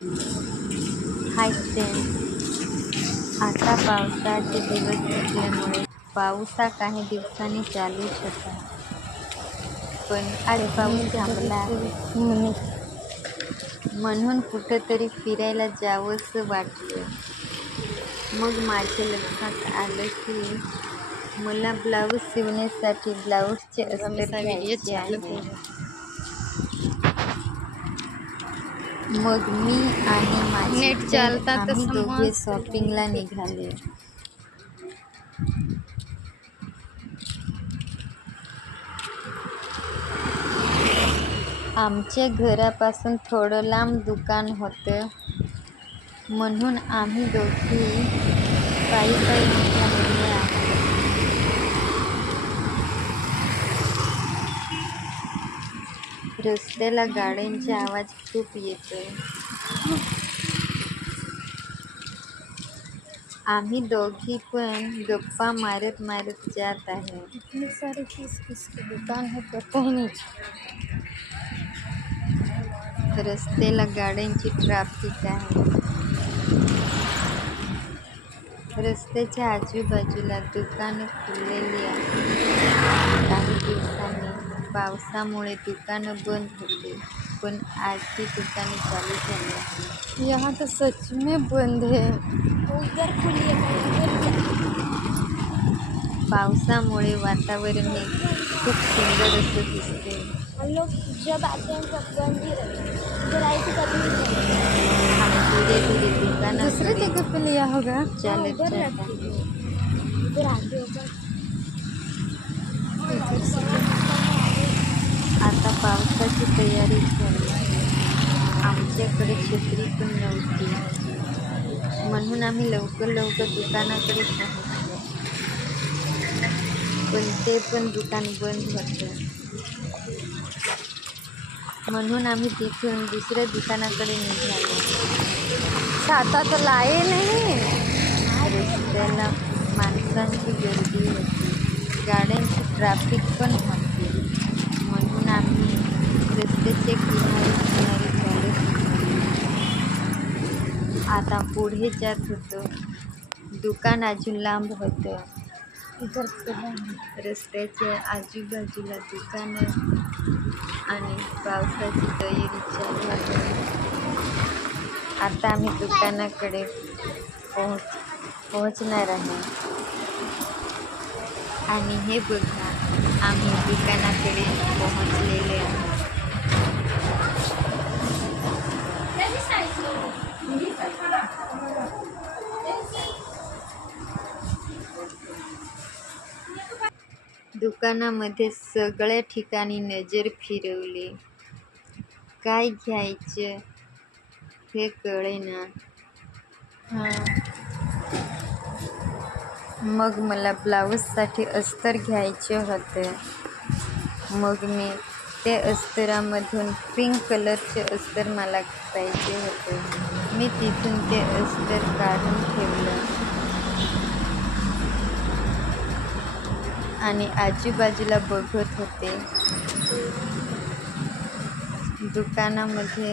Hi friend आता पावसाचे दिवस असल्यामुळे पाऊस हा काही दिवसांनी चालूच होता. पण आज पाऊस थांबला म्हणून कुठंतरी फिरायला जावंसं वाटलं. मग माझ्या लक्षात आलं की मला ब्लाऊज शिवण्यासाठी ब्लाऊजचे अस्तर घ्यायचे आहे मग मी आणि माझी नेट friend चालता तर आम्ही दोघे. शॉपिंगला निघाले आमच्या घरापासून थोडं लांब दुकान होतं म्हणून आम्ही दोघी पायी पायी निघालेले आहे रस्त्याला गाड्यांचा आवाज खूप येतोय. आम्ही दोघी पण गप्पा मारत मारत जात आहे. इतने सारे किस किस की दुकान है पता ही नहीं रस्त्याला गाड्यांची ट्रॅफिक आहे. रस्त्याच्या आजूबाजूला दुकानं खुललेली आहेत. काही दिवसांनी पावसामुळे दुकानं बंद होते पण आज ती दुकाने चालू झाली. यहाँ तो सच में बंद है। उधर खुली पावसामुळे वातावरण हे खूप सुंदर असं दिसते. हम लोग जब आते हैं तब बंद ही रहते हैं। इधर आई थी कभी नहीं रहते। हम धीरे धीरे दूसरे जगह पे लिया होगा। चालत उधर जात। आहे इधर आता पावसाची तयारी झाली आमच्याकडे छत्री पण नव्हती. म्हणून आम्ही लवकर लवकर दुकानाकडे पोहोचलो. पण ते पण दुकान बंद होतं. म्हणून आम्ही तिथून दुसऱ्या दुकानाकडे निघालो. छाता तर लाए नहीं. रस्त्याला माणसांची गर्दी होती. गाड्यांची ट्रॅफिक पण होती म्हणून आम्ही रस्त्याच्या किनारी किनारी चालत होतो आता पुढे जात होतो. दुकान अजून लांब होतं. रस्त्याच्या आजूबाजूला दुकानं आणि पावसाची तयारी चालू आहे. आता आम्ही दुकानाकडे पोहोच पोहोचणार आहे. आणि हे बघा आम्ही दुकानाकडे पोहोचले आहे दुकानामध्ये सगळ्या ठिकाणी नजर फिरवली. काय घ्यायचं हे कळेना. हां. मग मला ब्लाऊजसाठी अस्तर घ्यायचे होते. मग मी ते अस्तरामधून पिंक कलरचे अस्तर मला पाहिजे होते. मी तिथून ते अस्तर काढून ठेवलं. आणि आजूबाजूला बघत होते. दुकानामध्ये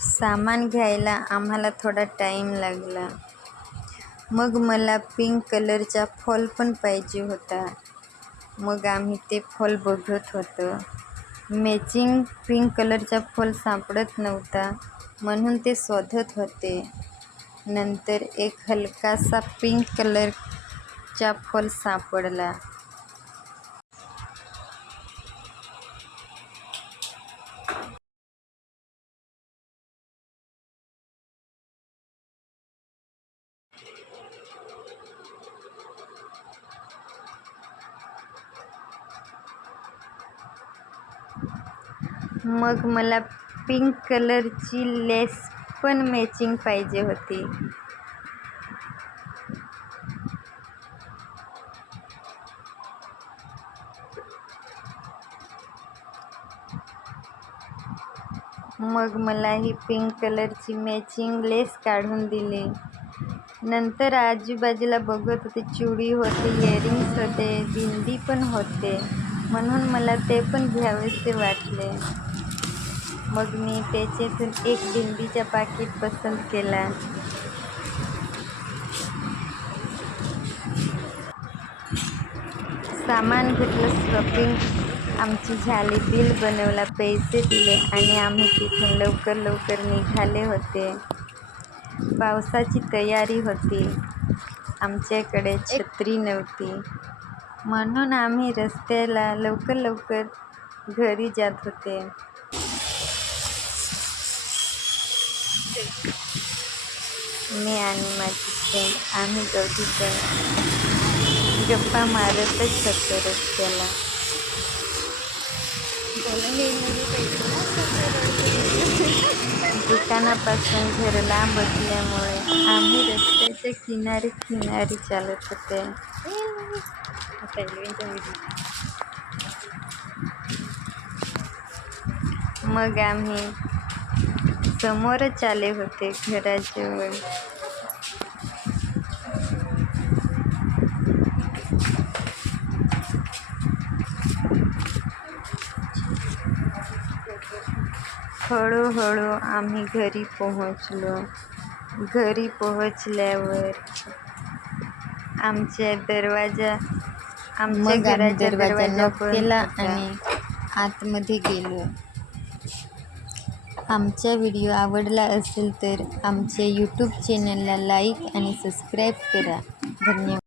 सामान घ्यायला आम्हाला थोडा टाईम लागला. मग मला पिंक कलरचा फॉल पण पाहिजे होता. मग आम्ही ते फॉल बघत होतो. मॅचिंग पिंक कलरचा फॉल सापडत नव्हता. म्हणून ते शोधत होते. नंतर एक हलकासा पिंक कलरचा फॉल सापडला. मग मला पिंक कलरची लेस पण मॅचिंग पाहिजे होती. मग मला ही पिंक कलरची मॅचिंग लेस काढून दिली. नंतर आजूबाजूला बघत होते चुडी होते इयरिंग्स होते बिंदी पण होते. म्हणून मला ते पण घ्यावेसे वाटले. मग मी त्याच्यातून एक दिंडीचा पाकिट पसंत केला. सामान घेतलं शॉपिंग आमची झाली बिल बनवला पैसे दिले आणि आम्ही तिथून लवकर लवकर निघाले होते. पावसाची तयारी होती. आमच्याकडे छत्री नव्हती. म्हणून आम्ही रस्त्याला लवकर लवकर घरी जात होते. मी आणि माझी फ्रेंड आम्ही दोघी जण गप्पा मारतच होतो रस्त्याला दुकानापासून घर लांब असल्यामुळे आम्ही रस्त्याच्या किनारी किनारी चालत होते मग आम्ही समोरच आले होते घराजवळ हळूहळू आम्ही घरी पोहोचलो. घरी पोहोचल्यावर आमच्या दरवाजा आमच्या मग आम्ही घराचा दरवाजा दरवाजा केला. आणि आतमध्ये गेलो. आमचा व्हिडिओ आवडला असेल तर आमच्या यूट्यूब चॅनलला लाईक आणि सबस्क्राईब करा. धन्यवाद.